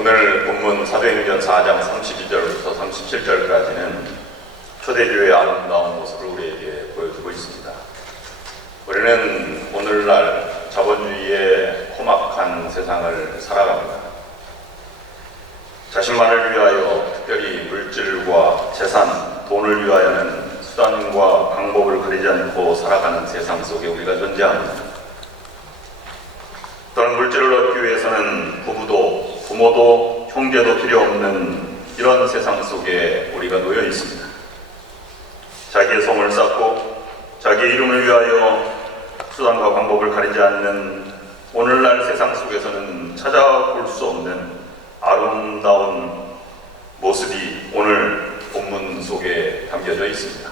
오늘 본문 사도행전 4장 32절부터 37절까지는 초대교회의 아름다운 모습을 우리에게 보여주고 있습니다. 우리는 오늘날 자본주의의 험악한 세상을 살아갑니다. 자신만을 위하여 특별히 물질과 재산, 돈을 위하여는 수단과 방법을 가리지 않고 살아가는 세상 속에 우리가 존재합니다. 또는 물질을 얻기 위해서는 부모도 형제도 필요 없는 이런 세상 속에 우리가 놓여 있습니다. 자기의 성을 쌓고 자기의 이름을 위하여 수단과 방법을 가리지 않는 오늘날 세상 속에서는 찾아볼 수 없는 아름다운 모습이 오늘 본문 속에 담겨져 있습니다.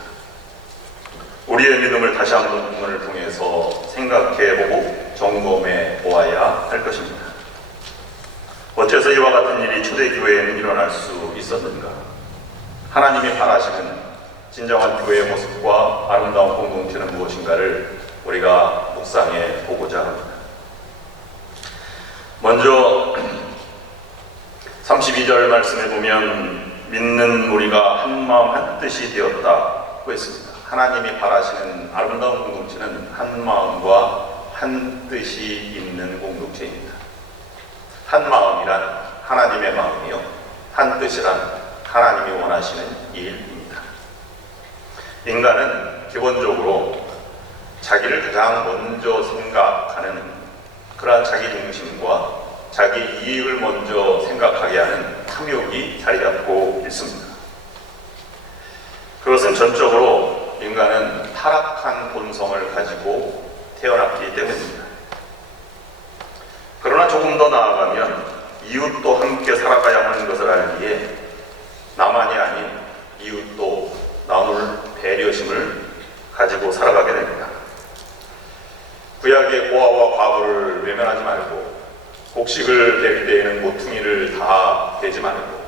우리의 믿음을 다시 한번 본문을 통해서 생각해보고 점검해 보아야 할 것입니다. 어째서 이와 같은 일이 초대교회에는 일어날 수 있었는가? 하나님이 바라시는 진정한 교회의 모습과 아름다운 공동체는 무엇인가를 우리가 묵상해 보고자 합니다. 먼저 32절 말씀에 보면 믿는 우리가 한마음 한뜻이 되었다고 했습니다. 하나님이 바라시는 아름다운 공동체는 한마음과 한뜻이 있는 공동체입니다. 한마음이란 하나님의 마음이요, 한뜻이란 하나님이 원하시는 일입니다. 인간은 기본적으로 자기를 가장 먼저 생각하는 그러한 자기 중심과 자기 이익을 먼저 생각하게 하는 탐욕이 자리 잡고 있습니다. 그것은 전적으로 인간은 타락한 본성을 가지고 태어났기 때문입니다. 그러나 조금 더 나아가면 이웃도 함께 살아가야 하는 것을 알기에 나만이 아닌 이웃도 나눌 배려심을 가지고 살아가게 됩니다. 구약의 고아와 과부를 외면하지 말고, 곡식을 벨 때에는 모퉁이를 다 베지 말고,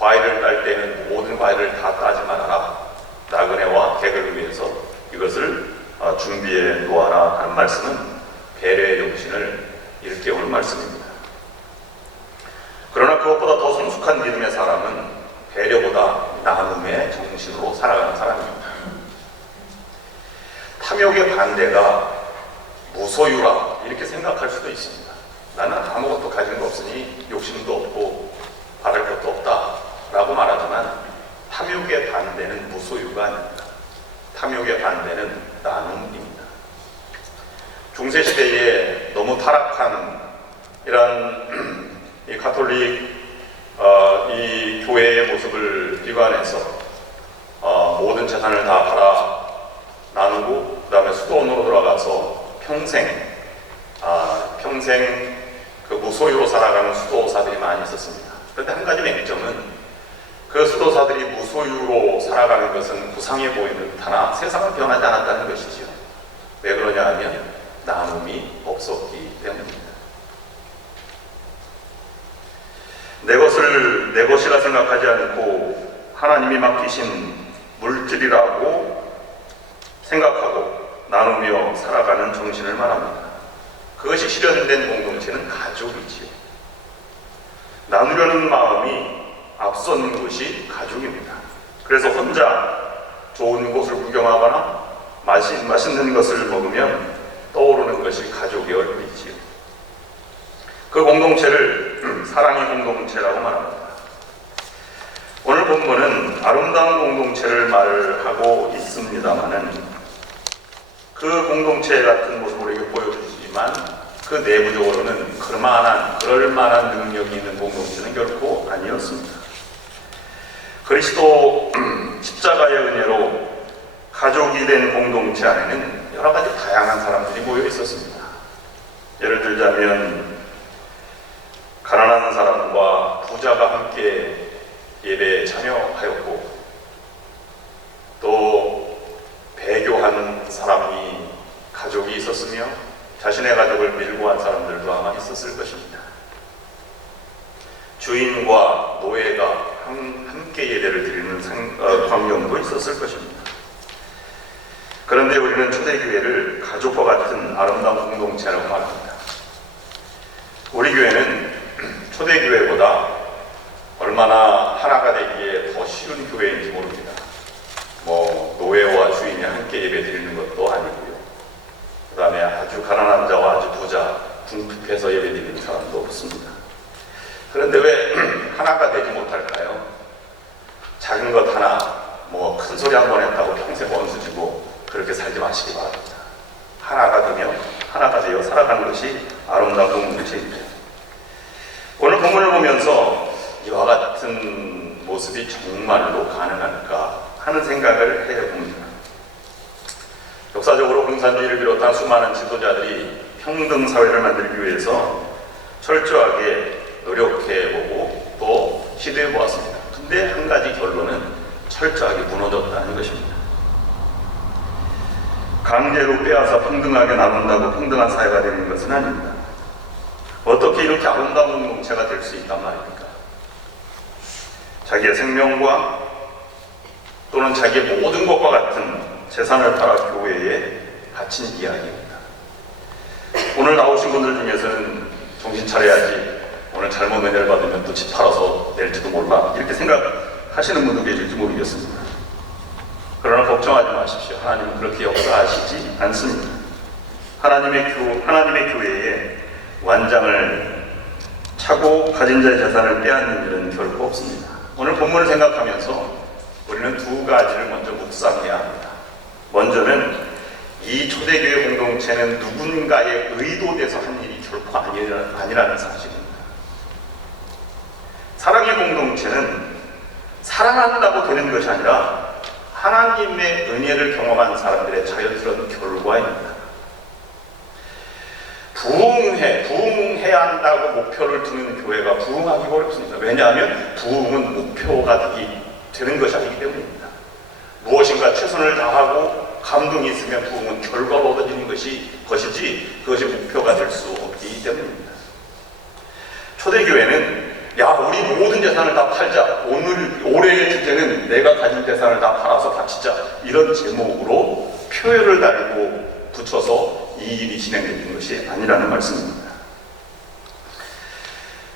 과일을 딸 때에는 모든 과일을 다 따지 말아라. 나그네와 객을 위해서 이것을 준비해 놓아라 하는 말씀은 배려의 정신을 일깨우는 말씀입니다. 그러나 그것보다 더 성숙한 믿음의 사람은 배려보다 나눔의 정신으로 살아가는 사람입니다. 탐욕의 반대가 무소유라 이렇게 생각할 수도 있습니다. 나는 아무것도 가진 거 없으니 욕심도 없고 바랄 것도 없다 라고 말하지만 탐욕의 반대는 무소유가 아닙니다. 탐욕의 반대는 나눔입니다. 중세시대에 너무 타락한 이런 이 가톨릭 이 교회의 모습을 비관해서 모든 재산을 다 팔아 나누고 그 다음에 수도원으로 돌아가서 평생 그 무소유로 살아가는 수도사들이 많이 있었습니다. 그런데 한 가지 맹점은 그 수도사들이 무소유로 살아가는 것은 구상해 보이는 듯하나 세상은 변하지 않았다는 것이지요. 왜 그러냐 하면 나눔이 없었기 때문입니다. 내 것을 내 것이라 생각하지 않고 하나님이 맡기신 물질이라고 생각하고 나누며 살아가는 정신을 말합니다. 그것이 실현된 공동체는 가족이지요. 나누려는 마음이 앞선 것이 가족입니다. 그래서 혼자 좋은 곳을 구경하거나 맛있는 것을 먹으면 떠오르는 것이 가족의 얼굴이지요. 그 공동체를 사랑의 공동체라고 말합니다. 오늘 본문은 아름다운 공동체를 말하고 있습니다마는 그 공동체 같은 모습을 우리에게 보여주지만 그 내부적으로는 그럴 만한 능력이 있는 공동체는 결코 아니었습니다. 그리스도 십자가의 은혜로 가족이 된 공동체 안에는 여러 가지 다양한 사람들이 모여 있었습니다. 예를 들자면 가난한 사람과 부자가 함께 예배에 참여하였고, 또 배교한 사람이 가족이 있었으며 자신의 가족을 밀고 한 사람들도 아마 있었을 것입니다. 주인과 노예가 함께 예배를 드리는 광경도 있었을 것입니다. 그런데 우리는 초대교회를 가족과 같은 아름다운 공동체라고 말합니다. 우리 교회는 초대교회보다 얼마나 하나가 되기에 더 쉬운 교회인지 모릅니다. 노예와 주인이 함께 예배 드리는 것도 아니고요. 그 다음에 아주 가난한 자와 아주 부자, 궁핍해서 예배 드리는 사람도 없습니다. 그런데 왜 하나가 되지 못할까요? 작은 것 하나, 큰 소리 한 번 했다고 평생 원수지고 그렇게 살지 마시기 바랍니다. 하나가 되어 살아가는 것이 아름다운 공동체입니다. 오늘 본문을 보면서 이와 같은 모습이 정말로 가능할까 하는 생각을 해봅니다. 역사적으로 공산주의를 비롯한 수많은 지도자들이 평등 사회를 만들기 위해서 철저하게 노력해보고 또 시도해보았습니다. 근데 한 가지 결론은 철저하게 무너졌다는 것입니다. 강제로 빼앗아 평등하게 나눈다고 평등한 사회가 되는 것은 아닙니다. 어떻게 이렇게 아름다운 공동체가 될 수 있단 말입니까? 자기의 생명과 또는 자기의 모든 것과 같은 재산을 팔아 교회에 바친 이야기입니다. 오늘 나오신 분들 중에서는 정신 차려야지, 오늘 잘못 은혜를 받으면 또 집 팔아서 낼지도 몰라, 이렇게 생각하시는 분도 계실지 모르겠습니다. 그러나 걱정하지 마십시오. 하나님은 그렇게 역사하시지 않습니다. 하나님의 교회에 완장을 차고 가진 자의 재산을 빼앗는 일은 결코 없습니다. 오늘 본문을 생각하면서 우리는 두 가지를 먼저 묵상해야 합니다. 먼저는 이 초대교회 공동체는 누군가의 의도돼서 한 일이 결코 아니라는 사실입니다. 사랑의 공동체는 사랑한다고 되는 것이 아니라 하나님의 은혜를 경험한 사람들의 자연스러운 결과입니다. 부흥해야 한다고 목표를 두는 교회가 부흥하기 어렵습니다. 왜냐하면 부흥은 목표가 되는 것이 아니기 때문입니다. 무엇인가 최선을 다하고 감동이 있으면 부흥은 결과로 얻어지는 것이지 그것이 목표가 될 수 없기 때문입니다. 초대교회는 우리 모든 재산을 다 팔자, 올해의 주제는 내가 가진 재산을 다 팔아서 바치자, 이런 제목으로 표열을 달고 붙여서 이 일이 진행되는 것이 아니라는 말씀입니다.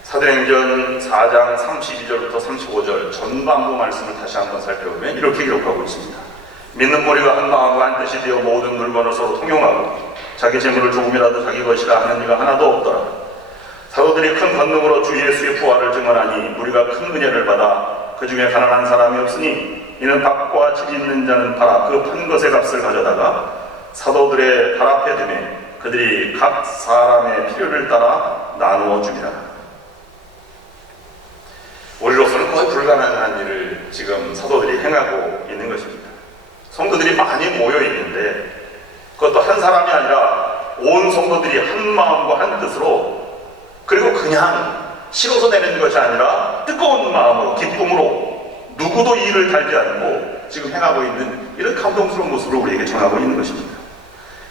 사도행전 4장 32절부터 35절 전반부 말씀을 다시 한번 살펴보면 이렇게 기록하고 있습니다. 믿는 무리가 한 마음과 한 뜻이 되어 모든 물건을 서로 통용하고 자기 재물을 조금이라도 자기 것이라 하는 이가 하나도 없더라. 사도들이 큰 권능으로 주 예수의 부활을 증언하니 우리가 큰 은혜를 받아 그 중에 가난한 사람이 없으니 이는 밭과 집 있는 자는 팔아 그 판 것의 값을 가져다가 사도들의 발 앞에 두매 그들이 각 사람의 필요를 따라 나누어 줍니다. 우리로서는 거의 불가능한 일을 지금 사도들이 행하고 있는 것입니다. 성도들이 많이 모여 있는데 그것도 한 사람이 아니라 온 성도들이 한 마음과 한 뜻으로, 그리고 그냥 싫어서 내는 것이 아니라 뜨거운 마음으로 기쁨으로 누구도 이를 달지 않고 지금 행하고 있는 이런 감동스러운 모습을 우리에게 전하고 있는 것입니다.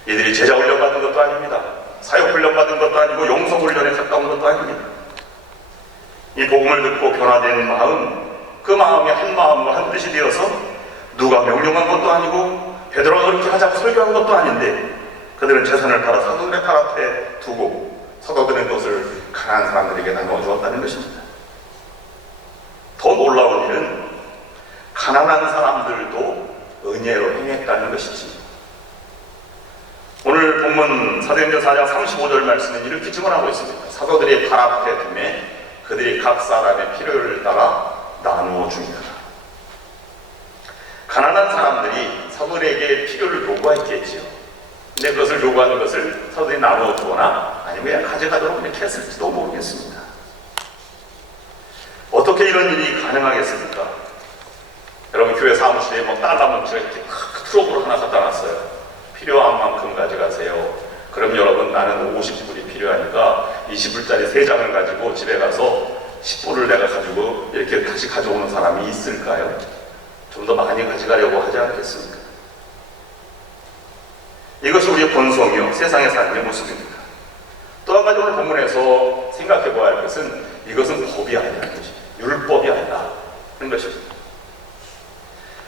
이들이 제자 훈련 받은 것도 아닙니다. 사역 훈련 받은 것도 아니고 영성 훈련에 갔다 온 것도 아닙니다. 이 복음을 듣고 변화된 마음, 그 마음이 한 마음과 한 뜻이 되어서 누가 명령한 것도 아니고 베드로가 그렇게 하자고 설교한 것도 아닌데 그들은 재산을 팔아 사도들의 발 앞에 두고 사도들은 그것을 가난한 사람들에게 나누어 주었다는 것입니다. 더 놀라운 일은 가난한 사람들도 은혜로 행했다는 것이지. 오늘 본문 사도행전 4장 35절 말씀은 이렇게 증언하고 있습니다. 사도들이 발 앞에 두매 그들이 각 사람의 필요를 따라 나누어 줍니다. 가난한 사람들이 사도들에게 필요를 요구했겠지요. 근데 그것을 요구하는 것을 사도들이 나누어 주거나 아니면 그냥 가져가도록 이렇게 했을지도 모르겠습니다. 어떻게 이런 일이 가능하겠습니까? 여러분 교회 사무실에 달러 뭉치가 이렇게 트럭으로 하나 갖다 놨어요. 필요한 만큼 가져가세요. 그럼 여러분 나는 50불이 필요하니까 20불짜리 3장을 가지고 집에 가서 10불을 내가 가지고 이렇게 다시 가져오는 사람이 있을까요? 좀 더 많이 가져가려고 하지 않겠습니까? 이것이 우리의 본성이요 세상의 삶의 모습입니다. 또 한 가지 오늘 본문에서 생각해 보아야 할 것은 이것은 법이 아니라는 것입니다. 율법이 아니라는 것입니다.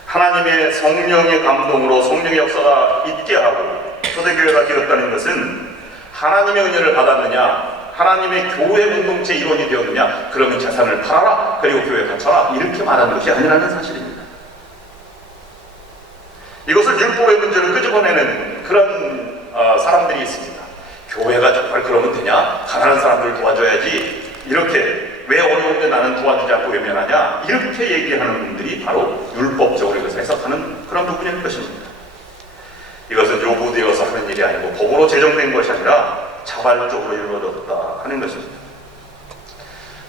하나님의 성령의 감동으로 성령의 역사가 있게 하고 초대교회가 되었다는 것은 하나님의 은혜를 받았느냐 하나님의 교회 공동체 일원이 되었느냐? 그러면 재산을 팔아라. 그리고 교회에 바쳐라. 이렇게 말하는 것이 아니라는 사실입니다. 이것을 율법의 문제를 끄집어내는 그런 사람들이 있습니다. 교회가 정말 그러면 되냐? 가난한 사람들을 도와줘야지. 이렇게 왜 어려운데 나는 도와주지 않고 외면하냐? 이렇게 얘기하는 분들이 바로 율법적으로 이것을 해석하는 그런 부분일 것입니다. 이것은 요구되어서 하는 일이 아니고 법으로 제정된 것이 아니라 자발적으로 이루어졌다 하는 것입니다.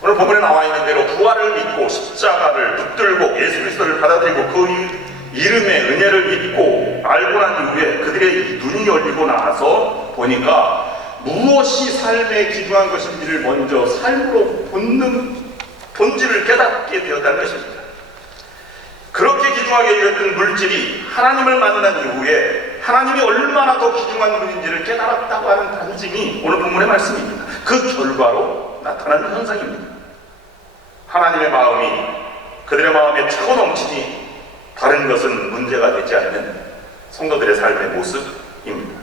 오늘 본문에 나와 있는 대로 부활을 믿고 십자가를 붙들고 예수 그리스도를 받아들이고 그 이름의 은혜를 믿고 알고 난 이후에 그들의 눈이 열리고 나서 보니까 무엇이 삶에 기중한 것인지를 먼저 삶으로 본질을 깨닫게 되었다는 것입니다. 그렇게 기중하게 되었던 물질이 하나님을 만난 이후에 하나님이 얼마나 더 기중한 분인지를 깨달았다고 하는 단증이 오늘 본문의 말씀입니다. 그 결과로 나타나는 현상입니다. 하나님의 마음이 그들의 마음에 차고 넘치니 다른 것은 문제가 되지 않는 성도들의 삶의 모습입니다.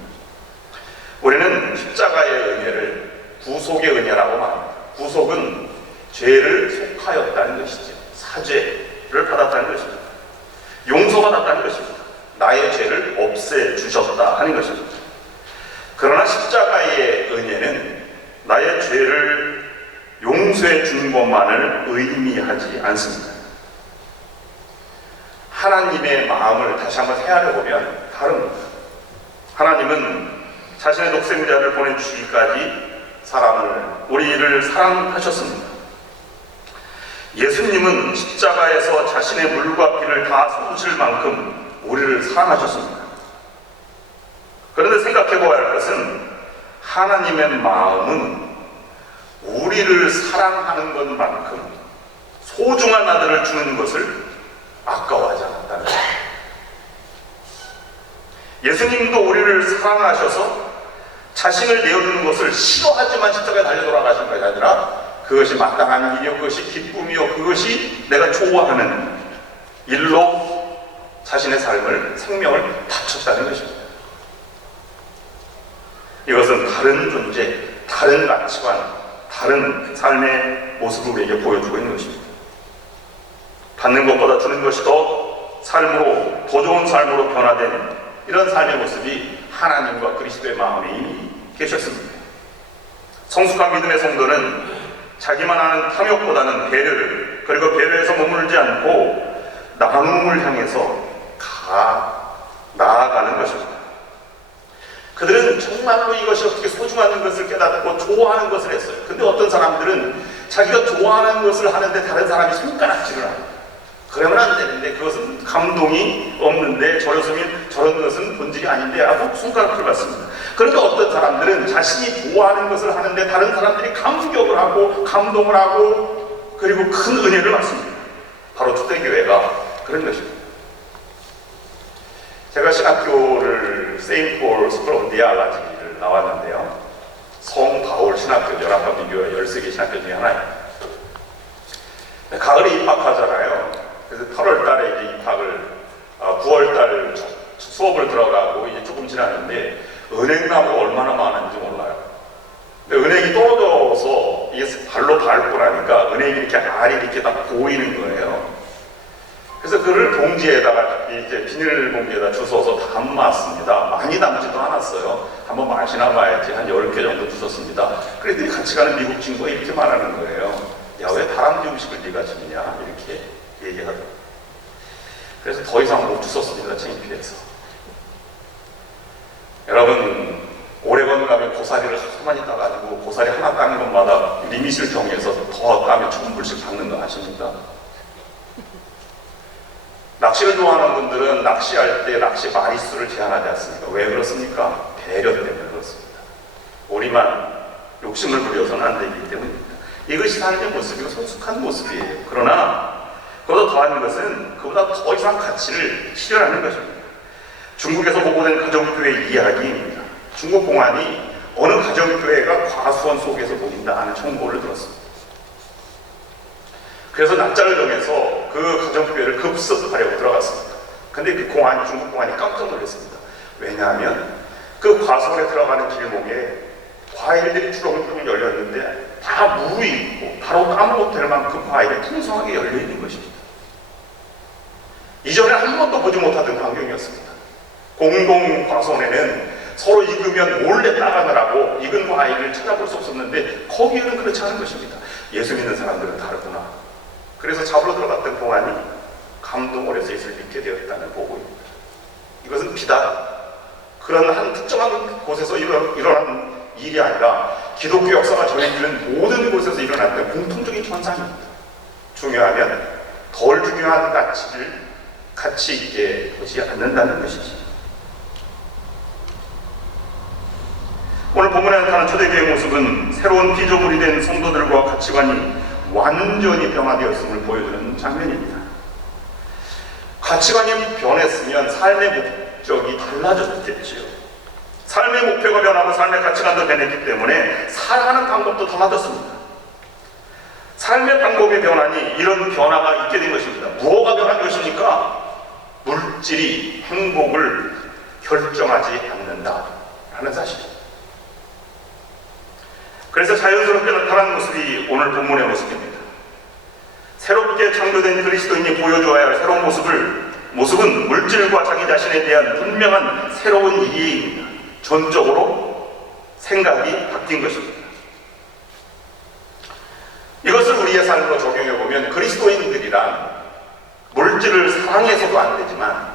우리는 십자가의 은혜를 구속의 은혜라고 말합니다. 구속은 죄를 속하였다는 것이죠. 사죄를 받았다는 것입니다. 용서받았다는 것입니다. 나의 죄를 없애주셨다 하는 것입니다. 그러나 십자가의 은혜는 나의 죄를 용서해 준 것만을 의미하지 않습니다. 하나님의 마음을 다시 한번 헤아려 보면 다릅니다. 하나님은 자신의 독생자를 보내주시기까지 우리를 사랑하셨습니다. 예수님은 십자가에서 자신의 물과 피를 다 쏟으실 만큼 우리를 사랑하셨습니다. 그런데 생각해 보아야 할 것은 하나님의 마음은 우리를 사랑하는 것만큼 소중한 아들을 주는 것을 아까워하지 않았다는 것입니다. 예수님도 우리를 사랑하셔서 자신을 내어주는 것을 싫어하지만 십자가에 달려 돌아가신 것이 아니라 그것이 마땅한 일이요, 그것이 기쁨이요, 그것이 내가 좋아하는 일로 자신의 삶을, 생명을 바쳤다는 것입니다. 이것은 다른 존재, 다른 가치관, 다른 삶의 모습을 우리에게 보여주고 있는 것입니다. 받는 것보다 주는 것이 더 삶으로, 더 좋은 삶으로 변화된 이런 삶의 모습이 하나님과 그리스도의 마음에 이미 계셨습니다. 성숙한 믿음의 성도는 자기만 하는 탐욕보다는 배려를, 그리고 배려해서 머물지 않고 나눔을 향해서 나아가는 것입니다. 그들은 정말로 이것이 어떻게 소중한 것을 깨닫고 좋아하는 것을 했어요. 근데 어떤 사람들은 자기가 좋아하는 것을 하는데 다른 사람이 손가락질을 합니다. 그러면 안 되는데, 그것은 감동이 없는데, 저런 것은 본질이 아닌데 라고 손가락질을 받습니다. 그런데 어떤 사람들은 자신이 좋아하는 것을 하는데 다른 사람들이 감격을 하고 감동을 하고 그리고 큰 은혜를 받습니다. 바로 초대교회가 그런 것입니다. 제가 신학교를 세인트 스쿨 오브 디아라지를 나왔는데요, 성 바울 신학교, 연합반민교회 13개 신학교 중에 하나예요. 가을에 입학하잖아요. 그래서 8월 달에 이제 입학을, 9월 달 수업을 들어가고 이제 조금 지났는데 은행나무가 얼마나 많은지 몰라요. 근데 은행이 떨어져서 이게 발로 밟고 나니까 은행이 이렇게 알이 이렇게 딱 보이는 거예요. 그래서 그를 봉지에다가 이제 비닐 봉지에다 주워서 담았습니다. 많이 담지도 않았어요. 한번 마시나 봐야지 한 10개 정도 주웠습니다. 그랬더니 같이 가는 미국 친구가 이렇게 말하는 거예요. 야, 왜 다람쥐 음식을 네가 주느냐 이렇게 얘기하더라고요. 그래서 더 이상 못 주웠습니다. 창피해서. 여러분, 오레곤 가면 고사리를 하도 많이 따가지고 고사리 하나 따는 것마다 리밋을 정해서 더 따면 1,000불씩 받는 거 아십니까? 낚시를 좋아하는 분들은 낚시할 때 낚시 마리수를 제한하지 않습니까? 왜 그렇습니까? 배려 때문에 그렇습니다. 우리만 욕심을 부려서는 안 되기 때문입니다. 이것이 삶의 모습이고 성숙한 모습이에요. 그러나 그보다 더한 것은 그보다 더 이상 가치를 실현하는 것입니다. 중국에서 보고된 가정교회 이야기입니다. 중국 공안이 어느 가정교회가 과수원 속에서 모인다 하는 청보를 들었습니다. 그래서 날짜를 정해서 그 가정교회를 급습하려고 들어갔습니다. 근데 그 중국 공안이 깜짝 놀랐습니다. 왜냐하면 그 과수원에 들어가는 길목에 과일들이 주렁주렁 열렸는데 다 무르익고 바로 까먹어도 될 만큼 과일이 풍성하게 열려있는 것입니다. 이전에 한 번도 보지 못하던 광경이었습니다. 공동과손에는 서로 익으면 몰래 따가느라고 익은 과일을 찾아볼 수 없었는데 거기에는 그렇지 않은 것입니다. 예수 믿는 사람들은 다르구나. 그래서 잡으러 들어갔던 공안이 감동을 해서 예수를 믿게 되었다는 보고입니다. 이것은 비단 그런 한 특정한 곳에서 일어난 일이 아니라 기독교 역사가 전해지는 모든 곳에서 일어났던 공통적인 현상입니다. 중요하면 덜 중요한 가치를 가치 있게 보지 않는다는 것이지. 오늘 본문에 나타난 초대교회의 모습은 새로운 피조물이 된 성도들과 가치관이 완전히 변화되었음을 보여주는 장면입니다. 가치관이 변했으면 삶의 목적이 달라졌겠지요. 삶의 목표가 변하고 삶의 가치관도 변했기 때문에 살아가는 방법도 달라졌습니다. 삶의 방법이 변하니 이런 변화가 있게 된 것입니다. 무엇가 변한 것입니까? 물질이 행복을 결정하지 않는다라는 사실입니다. 그래서 자연스럽게 나타난 모습이 오늘 본문의 모습입니다. 새롭게 창조된 그리스도인이 보여줘야 할 새로운 모습은 물질과 자기 자신에 대한 분명한 새로운 이해입니다. 전적으로 생각이 바뀐 것입니다. 이것을 우리의 삶으로 적용해보면 그리스도인들이란 물질을 사랑해서도 안 되지만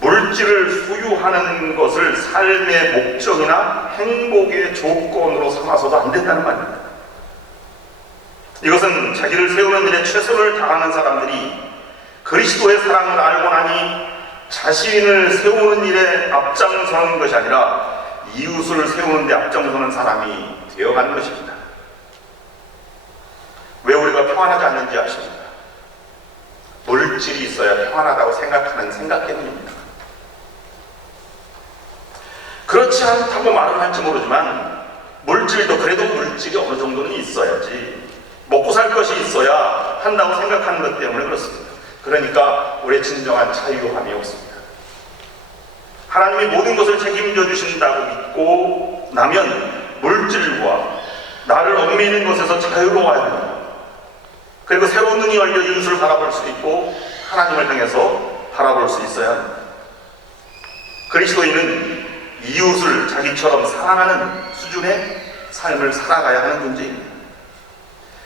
물질을 소유하는 것을 삶의 목적이나 행복의 조건으로 삼아서도 안 된다는 말입니다. 이것은 자기를 세우는 일에 최선을 다하는 사람들이 그리스도의 사랑을 알고 나니 자신을 세우는 일에 앞장서는 것이 아니라 이웃을 세우는 데 앞장서는 사람이 되어가는 것입니다. 왜 우리가 평안하지 않는지 아십니까? 물질이 있어야 평안하다고 생각하는 생각 때문입니다. 그렇지 않다고 말은 할지 모르지만 물질도 그래도 물질이 어느 정도는 있어야지 먹고 살 것이 있어야 한다고 생각하는 것 때문에 그렇습니다. 그러니까 우리의 진정한 자유함이 없습니다. 하나님이 모든 것을 책임져 주신다고 믿고 나면 물질과 나를 얽매이는 것에서 자유로워야 합니다. 그리고 새로운 눈이 열려 이웃을 바라볼 수 있고 하나님을 향해서 바라볼 수 있어야 합니다. 그리스도인은 이웃을 자기처럼 사랑하는 수준의 삶을 살아가야 하는 존재입니다.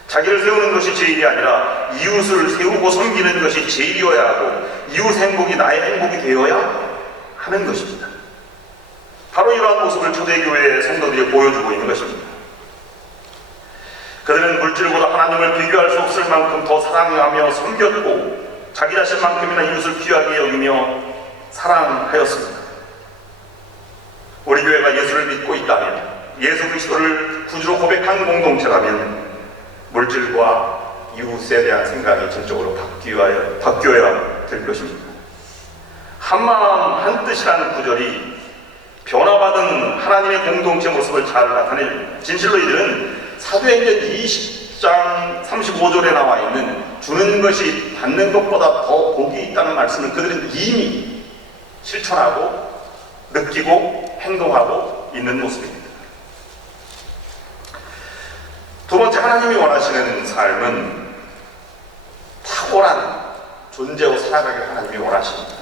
자기를 세우는 것이 제일이 아니라 이웃을 세우고 섬기는 것이 제일이어야 하고 이웃 행복이 나의 행복이 되어야 하는 것입니다. 바로 이러한 모습을 초대교회의 성도들이 보여주고 있는 것입니다. 그들은 물질보다 하나님을 비교할 수 없을 만큼 더 사랑하며 섬겼고 자기 자신만큼이나 이웃을 귀하게 여기며 사랑하였습니다. 우리 교회가 예수를 믿고 있다면, 예수 그리스도를 구주로 고백한 공동체라면 물질과 이웃에 대한 생각이 전적으로 바뀌어야 될 것입니다. 한마음 한뜻이라는 구절이 변화받은 하나님의 공동체 모습을 잘 나타내줍니다. 진실로 이들은 사도행전 20장 35절에 나와 있는 주는 것이 받는 것보다 더 복이 있다는 말씀을 그들은 이미 실천하고 느끼고 행동하고 있는 모습입니다. 두 번째, 하나님이 원하시는 삶은 탁월한 존재로 살아가길 하나님이 원하십니다.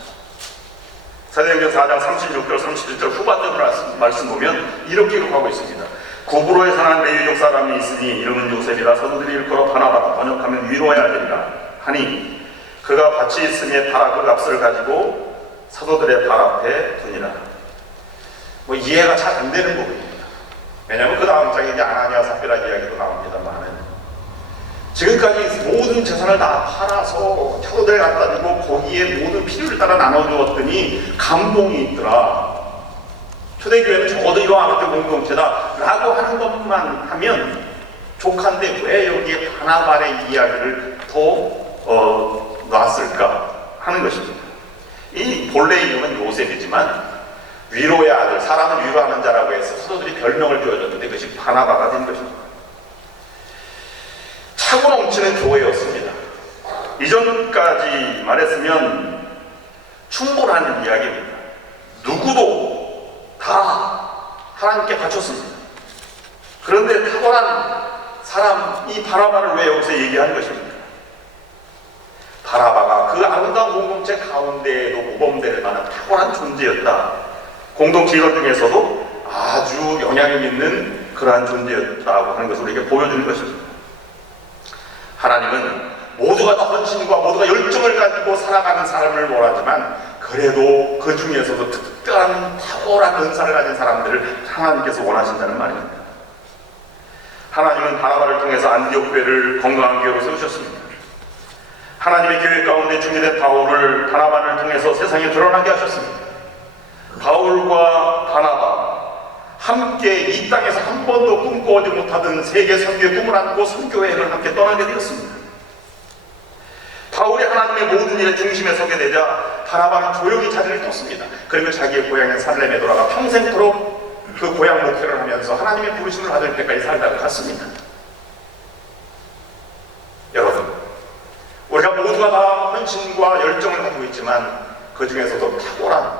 사도행전 4장 36절 37절 후반절 말씀 보면 이렇게 기록하고 있습니다. 구브로에 사는 레위족 사람이 있으니 이름은 요셉이라 서도들이 일컬어 바나바라 번역하면 위로의 아들이라 하니 그가 밭이 있으니 팔아 그 값을 가지고 사도들의 발 앞에 두니라. 이해가 잘 안 되는 부분입니다. 왜냐하면 그 다음 장에 이제 아나니아 삽비라 이야기도 나옵니다만 지금까지 모든 재산을 다 팔아서 사도들에 갖다 주고 거기에 모든 필요를 따라 나눠주었더니 감동이 있더라. 초대교회는 적어도 이와 같은 공동체다 라고 하는 것만 하면 족한데 왜 여기에 바나바의 이야기를 더 놨을까 하는 것입니다. 이 본래 이름은 요셉이지만 위로의 아들, 사람을 위로하는 자라고 해서 사도들이 별명을 지어줬는데 그것이 바나바가 된 것입니다. 차고 넘치는 교회였습니다. 이전까지 말했으면 충분한 이야기입니다. 누구도 다 하나님께 바쳤습니다. 그런데 탁월한 사람, 이 바나바를 왜 여기서 얘기하는 것입니까? 바나바가 그 아름다운 공동체 가운데에도 모범될 만한 탁월한 존재였다. 공동체 일원 중에서도 아주 영향력 있는 그러한 존재였다고 하는 것을 우리에게 보여주는 것입니다. 하나님은 모두가 다 헌신과 모두가 열정을 가지고 살아가는 사람을 원하지만 그래도 그 중에서도 특별한 탁월한 은사를 가진 사람들을 하나님께서 원하신다는 말입니다. 하나님은 바나바를 통해서 안디옥 교회를 건강한 교회로 세우셨습니다. 하나님의 교회 가운데 준비된 바울을 바나바를 통해서 세상에 드러나게 하셨습니다. 바울과 바나바 함께 이 땅에서 한 번도 꿈꿔오지 못하던 세계 선교의 꿈을 안고 선교여행을 함께 떠나게 되었습니다. 바울이 하나님의 모든 일의 중심에 서게 되자 바나바는 조용히 자리를 떴습니다. 그리고 자기의 고향인 살렘에 돌아가 평생토록 그 고향 목회를 하면서 하나님의 부르심을 받을 때까지 살다가 갔습니다. 여러분, 우리가 모두가 다 헌신과 열정을 가지고 있지만 그 중에서도 탁월한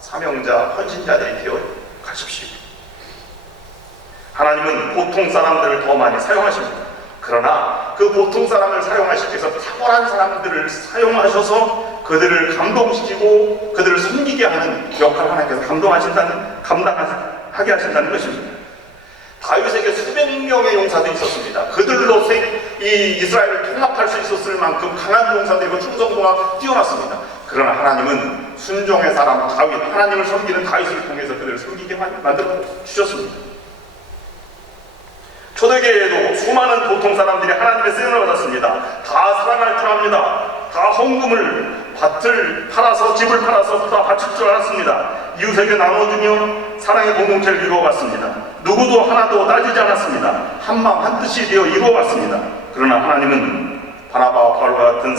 사명자, 헌신자들이 되어 가십시오. 하나님은 보통 사람들을 더 많이 사용하십니다. 그러나 그 보통 사람을 사용하시기 위해서 탁월한 사람들을 사용하셔서 그들을 감동시키고 그들을 섬기게 하는 역할을 하나님께서 감당하게 하신다는 것입니다. 다윗에게 수백 명의 용사들이 있었습니다. 그들로 이 이스라엘을 통합할 수 있었을 만큼 강한 용사들이고 충성도가 뛰어났습니다. 그러나 하나님은 순종의 사람 다윗, 하나님을 섬기는 다윗을 통해서 그들을 섬기게 만들어 주셨습니다. 초대교회에도 수많은 보통 사람들이 하나님의 쓰임을 받았습니다. 다 사랑할 줄 압니다. 다 헌금을 밭을 팔아서 집을 팔아서 다 바칠 줄 알았습니다. 이웃에게 나눠주며 사랑의 공동체를 이루어갔습니다. 누구도 하나도 따지지 않았습니다. 한마음 한뜻이 되어 이루어갔습니다. 그러나 하나님은 바나바와 바울과 같은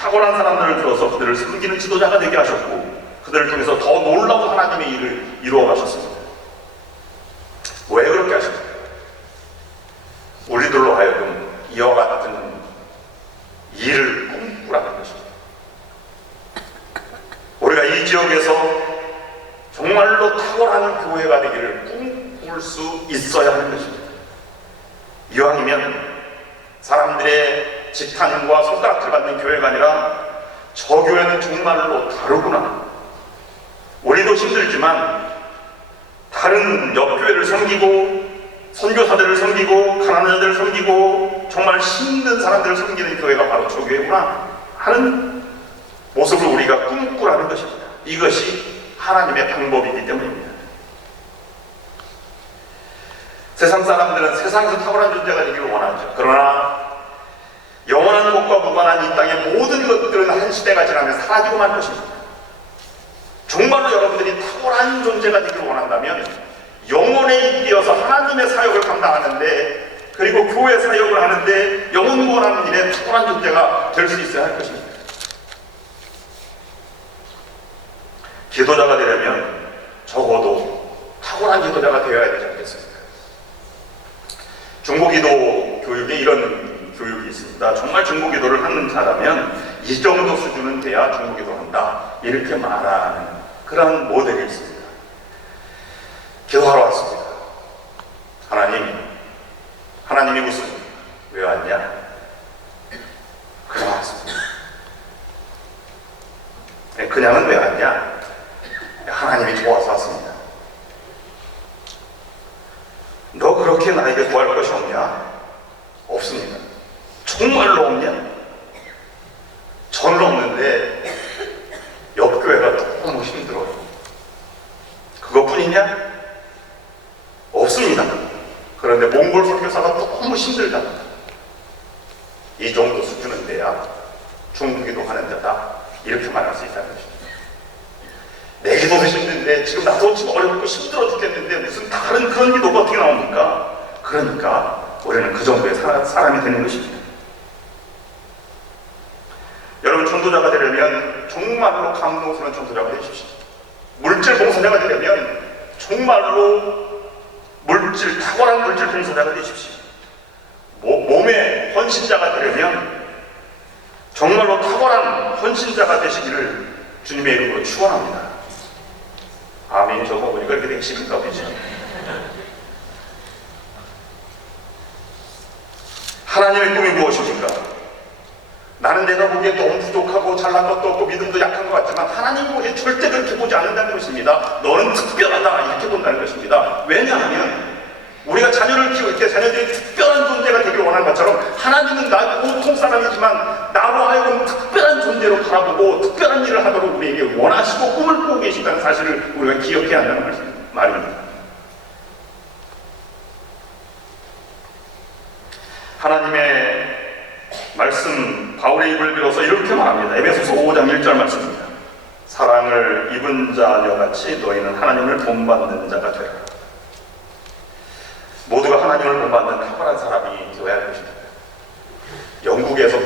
탁월한 사람들을 들어서 그들을 섬기는 지도자가 되게 하셨고 그들을 통해서 더 놀라운 하나님의 일을 이루어가셨습니다. 왜 그렇게 하십니까? 우리들로 하여금 이와 같은 일을 꿈꾸라는 것입니다. 우리가 이 지역에서 정말로 탁월한 교회가 되기를 꿈꿀 수 있어야 하는 것입니다. 이왕이면 사람들의 지탄과 손가락을 받는 교회가 아니라 저 교회는 정말로 다르구나. 우리도 힘들지만 다른 옆교회를 섬기고 선교사들을 섬기고 가난한 자들을 섬기고 정말 힘든 사람들을 섬기는 교회가 바로 저 교회구나 하는 모습을 우리가 꿈꾸라는 것입니다. 이것이 하나님의 방법이기 때문입니다. 세상 사람들은 세상에서 탁월한 존재가 되기를 원하죠. 그러나 영원한 것과 무관한 이 땅의 모든 것들은 한 시대가 지나면 사라지고 말 것입니다. 정말로 여러분들이 탁월한 존재가 되기를 원한다면 영혼에 이끌어서 하나님의 사역을 감당하는데 그리고 교회 사역을 하는데 영혼 구원하는 일에 탁월한 존재가 될 수 있어야 할 것입니다. 기도자가 되려면 적어도 탁월한 기도자가 되어야 되지 않겠습니까? 중보기도 교육에 이런 교육이 있습니다. 정말 중보기도를 하는 자라면 이 정도 수준은 돼야 중보기도를 한다 이렇게 말하는 그런 모델이 있습니다. 기도하러 왔습니다. 하나님이 무슨 왜 왔냐? 그냥 왔습니다. 그냥은 왜 왔냐? 하나님이 좋아서 왔습니다. 너 그렇게 나에게 구할 것이 없냐? 없습니다. 정말로 없냐? 저는 없는데 옆교회가 너무 힘들어요. 그것뿐이냐? 없습니다. 그런데 몽골 선교사가 너무 힘들다. 이 정도 수준은 돼야 중보기도 하는 자다. 이렇게 말할 수 있다는 것입니다. 내 기도도 힘든데 지금 나도 지금 어렵고 힘들어 죽겠는데 무슨 다른 그런 기도가 어떻게 나옵니까? 그러니까 우리는 그 정도의 사람이 되는 것입니다. 여러분 전도자가 되려면 정말로 감동스러운 전도자가 되십시오. 물질 봉사자가 되려면 정말로 탁월한 물질 봉사자가 되십시오. 몸의 헌신자가 되려면 정말로 탁월한 헌신자가 되시기를 주님의 이름으로 축원합니다. 아멘. 저거 보니까 이렇게 되기 싫은가 보죠. 하나님의 꿈이 무엇입니까? 나는 내가 보기에 너무 부족하고 잘난 것도 없고 믿음도 약한 것 같지만 하나님 보기에 절대 그렇게 보지 않는다는 것입니다. 너는 특별하다 이렇게 본다는 것입니다. 왜냐하면 우리가 자녀를 키울 때 자녀들이 특별한 존재가 되길 원하는 것처럼 하나님은 나 보통 사람이지만 나로 하여금 특별한 존재로 바라보고 특별한 일을 하도록 우리에게 원하시고 꿈을 꾸고 계신다는 사실을 우리가 기억해야 한다는 말입니다. 하나님의 말씀 바울의 입을 빌어서 이렇게 말합니다. 에베소서 5장 1절 말씀입니다. 사랑을 입은 자녀같이 너희는 하나님을 본받는 자가 되라. 모두가 하나님을 본받는 탁월한 사람이 되어야 할 것입니다. 영국에서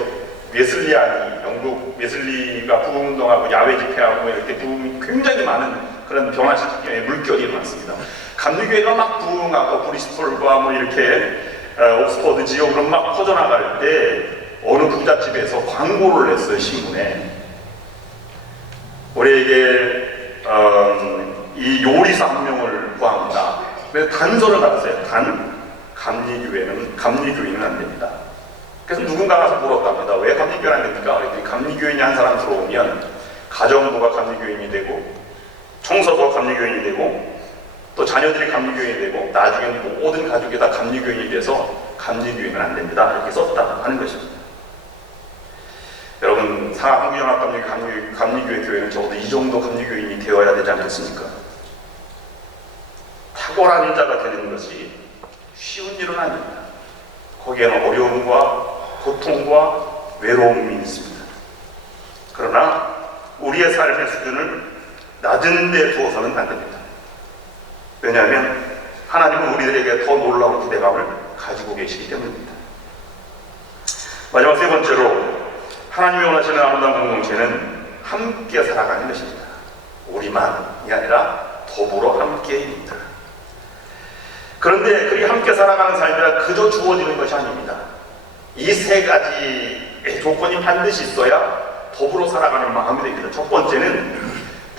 영국 웨슬리가 부흥운동하고 야외 집회하고 이렇게 부흥이 굉장히 많은 그런 변화시키는 물결이 일어났습니다. 감리교회가 막 부흥하고 브리스톨과 뭐 이렇게 옥스퍼드 지역으로 막 퍼져나갈 때 어느 부잣집에서 광고를 냈어요. 신문에 우리에게 이 요리사 한 명을 구합니다. 그래서 단서를 받았어요. 감리교인은 안 됩니다. 그래서 누군가가 가서 물었답니다. 왜 감리교인 안 됩니까? 그랬더니 감리교인이 한 사람 들어오면 가정부가 감리교인이 되고 청소부가 감리교인이 되고 또 자녀들이 감리교인이 되고 나중에는 모든 가족이 다 감리교인이 돼서 감리교인은 안 됩니다. 이렇게 썼다 하는 것입니다. 여러분, 한국연합감리교회 교회는 적어도 이 정도 감리교인이 되어야 되지 않겠습니까? 탁월한 자가 되는 것이 쉬운 일은 아닙니다. 거기에는 어려움과 고통과 외로움이 있습니다. 그러나 우리의 삶의 수준을 낮은 데 두어서는 안 됩니다. 왜냐하면 하나님은 우리들에게 더 놀라운 기대감을 가지고 계시기 때문입니다. 마지막 세 번째로 하나님이 원하시는 아름다운 공동체는 함께 살아가는 것입니다. 우리만이 아니라 더불어 함께입니다. 그런데 그렇게 함께 살아가는 삶이라 그저 주어지는 것이 아닙니다. 이 세 가지의 조건이 반드시 있어야 더불어 살아가는 마음이 됩니다. 첫 번째는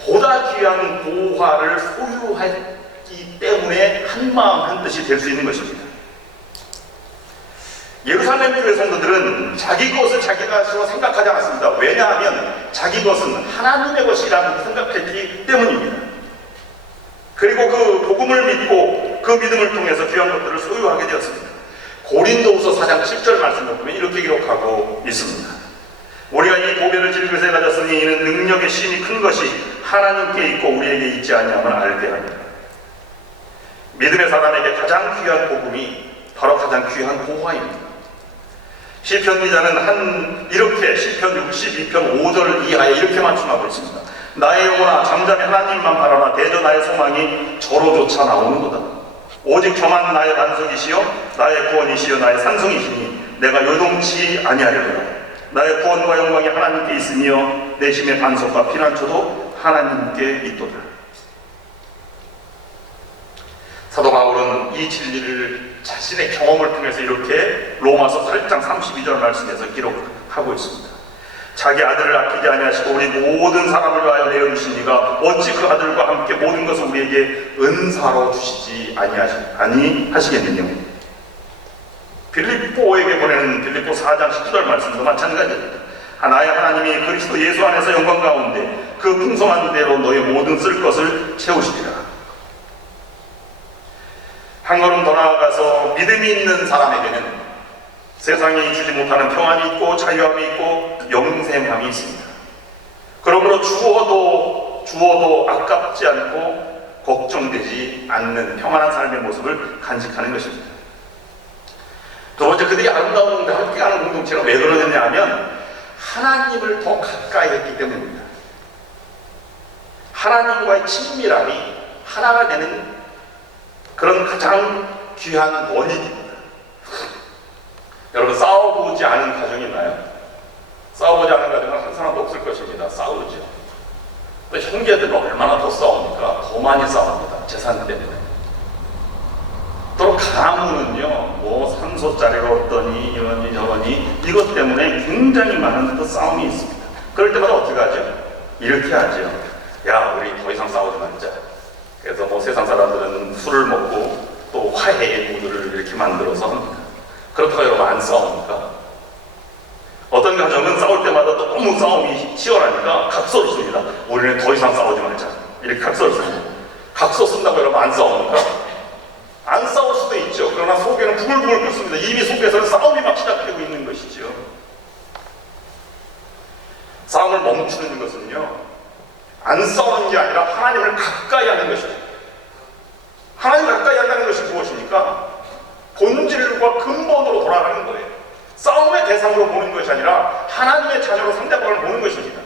보다 귀한 보화를 소유하기 때문에 한 마음 한 뜻이 될 수 있는 것입니다. 예루살렘 교회 성도들은 자기 것을 자기가 생각하지 않았습니다. 왜냐하면 자기 것은 하나님의 것이라고 생각했기 때문입니다. 그리고 그 복음을 믿고 그 믿음을 통해서 귀한 것들을 소유하게 되었습니다. 고린도후서 4장 10절 말씀을 보면 이렇게 기록하고 있습니다. 우리가 이 보배를 질그릇에 가졌으니 이는 능력의 심이 큰 것이 하나님께 있고 우리에게 있지 아니함을 알게 합니다. 믿음의 사람에게 가장 귀한 복음이 바로 가장 귀한 보화입니다. 시편 기자는 이렇게 시편 62편 5절 이하에 이렇게 말씀하고 있습니다. 나의 영혼아 잠잠히 하나님만 바라라. 대저 나의 소망이 저로조차 나오는도다. 오직 저만 나의 반석이시여 나의 구원이시여 나의 산성이시니 내가 요동치 아니하려니와. 나의 구원과 영광이 하나님께 있으며 내 심의 반석과 피난처도 하나님께 있도다. 사도 바울은 이 진리를 자신의 경험을 통해서 이렇게 로마서 8장 32절 말씀에서 기록하고 있습니다. 자기 아들을 아끼지 아니하시고 우리 모든 사람을 위하여 내어주신 이가 어찌 그 아들과 함께 모든 것을 우리에게 은사로 주시지 아니하시겠느냐. 빌립보에게 보내는 빌립보 4장 10절 말씀도 마찬가지입니다. 나의 하나님이 그리스도 예수 안에서 영광 가운데 그 풍성한 대로 너의 모든 쓸 것을 채우시리라. 한 걸음 더 나아가서 믿음이 있는 사람에게는 세상이 주지 못하는 평안이 있고 자유함이 있고 영생함이 있습니다. 그러므로 주어도 아깝지 않고 걱정되지 않는 평안한 삶의 모습을 간직하는 것입니다. 두 번째, 그들이 아름다운 함께하는 공동체가 왜 그러느냐 하면 하나님을 더 가까이 했기 때문입니다. 하나님과의 친밀함이 하나가 되는 그런 가장 귀한 원인입니다. 여러분, 싸워보지 않은 가정이 있나요? 싸워보지 않은 가정은 한 사람도 없을 것입니다. 싸우죠. 또 형제들은 얼마나 더 싸웁니까? 더 많이 싸웁니다. 재산 때문에. 또 가문은요, 뭐 산소짜리로 어떠니 이러니 저러니 이것 때문에 굉장히 많은 그 싸움이 있습니다. 그럴 때마다 어떻게 하죠? 이렇게 하죠. 야, 우리 더 이상 싸우지 말자. 그래서 뭐 세상 사람들은 술을 먹고 또 화해의 무드를 이렇게 만들어서 합니다. 그렇다고 여러분 안 싸웁니까? 이렇게 각서를 씁니다. 각서 쓴다고 여러분 안 싸웁니까? 안 싸울 수도 있죠. 그러나 속에는 부글부글 끓습니다. 이미 속에서는 싸움이 막 시작되고 있는 것이죠. 싸움을 멈추는 것은요, 안 싸우는 게 아니라 하나님을 가까이 하는 것입니다. 하나님을 가까이 한다는 것이 무엇입니까? 본질과 근본으로 돌아가는 거예요. 싸움의 대상으로 보는 것이 아니라 하나님의 자녀로 상대방을 보는 것입니다.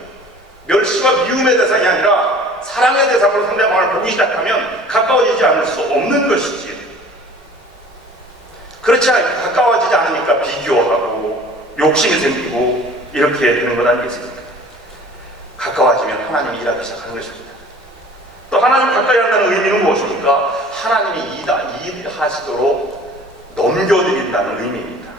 멸시와 미움의 대상이 아니라 사랑의 대상으로 상대방을 보기 시작하면 가까워지지 않을 수 없는 것이지요. 그렇지 않으니까 가까워지지 않으니까 비교하고 욕심이 생기고 이렇게 되는 것 아니겠습니까? 가까워지면 하나님이 일하기 시작하는 것입니다. 또 하나님 가까이 한다는 의미는 무엇입니까? 하나님이 일하시도록 넘겨드린다는 의미입니다.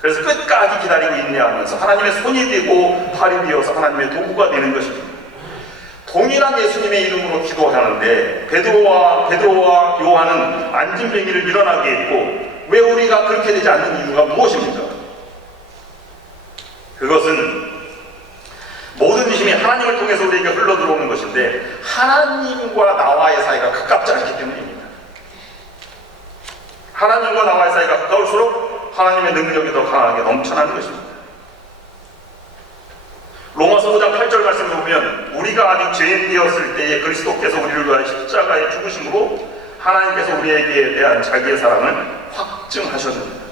그래서 끝까지 기다리고 인내하면서 하나님의 손이 되고 팔이 되어서 하나님의 도구가 되는 것입니다. 동일한 예수님의 이름으로 기도하는데 베드로와 요한은 안진뱅이를 일어나게 했고, 왜 우리가 그렇게 되지 않는 이유가 무엇입니까? 그것은 모든 힘이 하나님을 통해서 우리에게 흘러들어오는 것인데 하나님과 나와의 사이가 가깝지 않기 때문입니다. 하나님과 나와의 사이가 가까울수록 하나님의 능력이 더 강하게 넘쳐나는 것입니다. 로마서 5장 8절 말씀을 보면 우리가 아직 죄인되었을 때에 그리스도께서 우리를 위하여 십자가에 죽으심으로 하나님께서 우리에게 대한 자기의 사랑을 확증하셨습니다.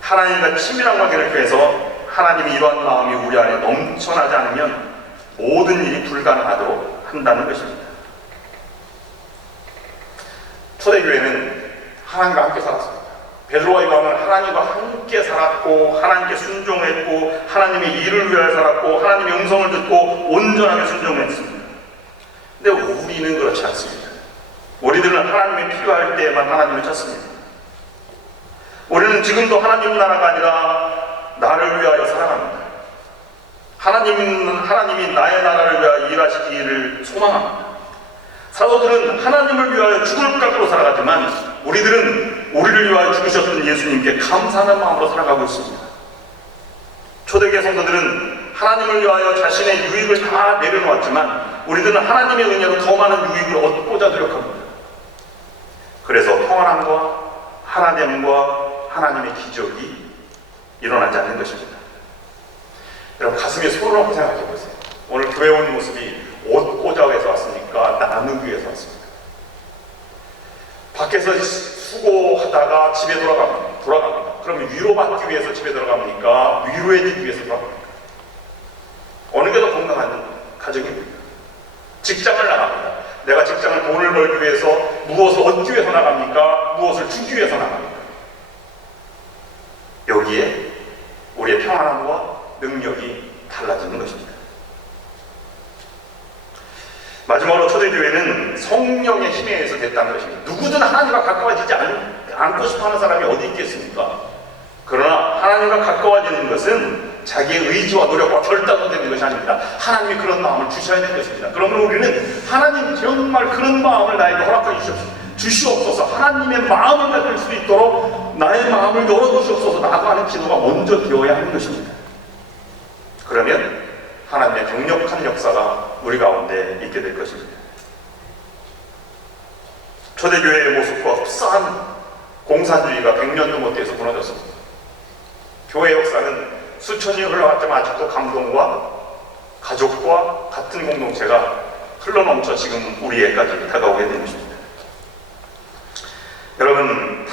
하나님과 친밀한 관계를 통해서 하나님이 이러한 마음이 우리 안에 넘쳐나지 않으면 모든 일이 불가능하도록 한다는 것입니다. 초대교회는 하나님과 함께 살았습니다. 베드로와 요한은 하나님과 함께 살았고 하나님께 순종했고 하나님의 일을 위하여 살았고 하나님의 음성을 듣고 온전하게 순종했습니다. 근데 우리는 그렇지 않습니다. 우리들은 하나님이 필요할 때에만 하나님을 찾습니다. 우리는 지금도 하나님 나라가 아니라 나를 위하여 살아갑니다. 하나님이 나의 나라를 위하여 일하시기를 소망합니다. 사도들은 하나님을 위하여 죽을 각오로 살아가지만 우리들은 우리를 위하여 죽으셨던 예수님께 감사하는 마음으로 살아가고 있습니다. 초대교회 성도들은 하나님을 위하여 자신의 유익을 다 내려놓았지만 우리들은 하나님의 은혜로 더 많은 유익을 얻고자 노력합니다. 그래서 평안함과 하나됨과 하나님의 기적이 일어나지 않는 것입니다. 여러분 가슴에 손을 얹고 생각해 보세요. 오늘 교회 온 모습이 얻고자 해서 왔습니까? 나누기 위해서 왔습니까? 밖에서 수고하다가 집에 돌아갑니다. 그러면 위로받기 위해서 집에 들어갑니까? 위로해주기 위해서 돌아갑니까? 어느 게 더 건강한 가정입니까? 직장을 나갑니다. 내가 직장을 돈을 벌기 위해서 무엇을 얻기 위해서 나갑니까? 무엇을 주기 위해서 나갑니까? 여기에 우리의 평안함과 능력이 달라지는 것입니다. 마지막으로 초대교회는 성령의 힘에 의해서 됐다는 것입니다. 누구든 하나님과 가까워지지 않고 싶어하는 사람이 어디 있겠습니까? 그러나 하나님과 가까워지는 것은 자기의 의지와 노력과 결단으로 되는 것이 아닙니다. 하나님이 그런 마음을 주셔야 되는 것입니다. 그러면 우리는 하나님 정말 그런 마음을 나에게 허락해 주시옵소서, 하나님의 마음을 가질 수 있도록 나의 마음을 열어주시옵소서 라고 하는 기도가 먼저 되어야 하는 것입니다. 그러면 하나님의 강력한 역사가 우리 가운데 있게 될 것입니다. 초대교회의 모습과 흡사한 공산주의가 100년도 못 돼서 무너졌습니다. 교회 역사는 수천 년 흘러갔지만 아직도 감동과 가족과 같은 공동체가 흘러넘쳐 지금 우리에까지 다가오게 된 것입니다. 여러분,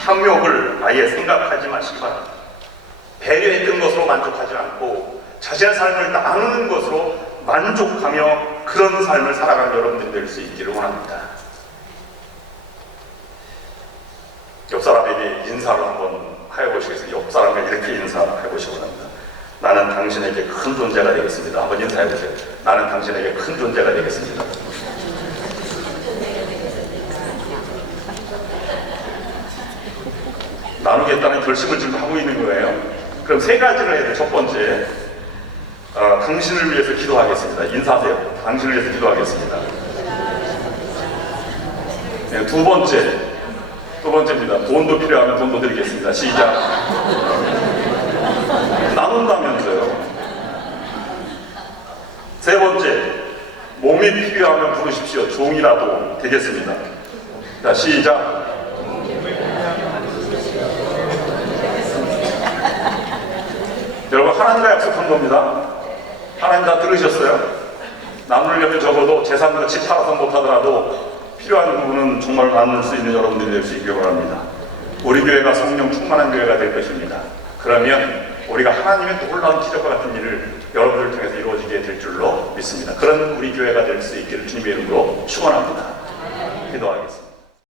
탐욕을 아예 생각하지 마시기 바랍니다. 배려했던 것으로 만족하지 않고 자신의 삶을 나누는 것으로 만족하며 그런 삶을 살아가는 여러분들이 될 수 있기를 원합니다. 옆 사람에게 인사를 한번 해보시겠어요? 옆 사람과 이렇게 인사해보시기 바랍니다. 나는 당신에게 큰 존재가 되겠습니다. 한번 인사해보세요. 나는 당신에게 큰 존재가 되겠습니다. 나누겠다는 결심을 지금 하고 있는 거예요. 그럼 세 가지를 해야 돼요. 첫 번째, 당신을 위해서 기도하겠습니다. 인사하세요. 당신을 위해서 기도하겠습니다. 네, 두 번째입니다. 돈도 필요하면 돈도 드리겠습니다. 시작. 나눈다면서요. 세 번째, 몸이 필요하면 부르십시오. 종이라도 되겠습니다. 자, 시작. 여러분, 하나님과 약속한 겁니다. 하나님 다 들으셨어요? 나누려면 적어도 재산 같이 팔아서 못하더라도 필요한 부분은 정말 나눌 수 있는 여러분들이 될 수 있기를 바랍니다. 우리 교회가 성령 충만한 교회가 될 것입니다. 그러면 우리가 하나님의 놀라운 기적과 같은 일을 여러분들을 통해서 이루어지게 될 줄로 믿습니다. 그런 우리 교회가 될 수 있기를 주님의 이름으로 축원합니다. 기도하겠습니다.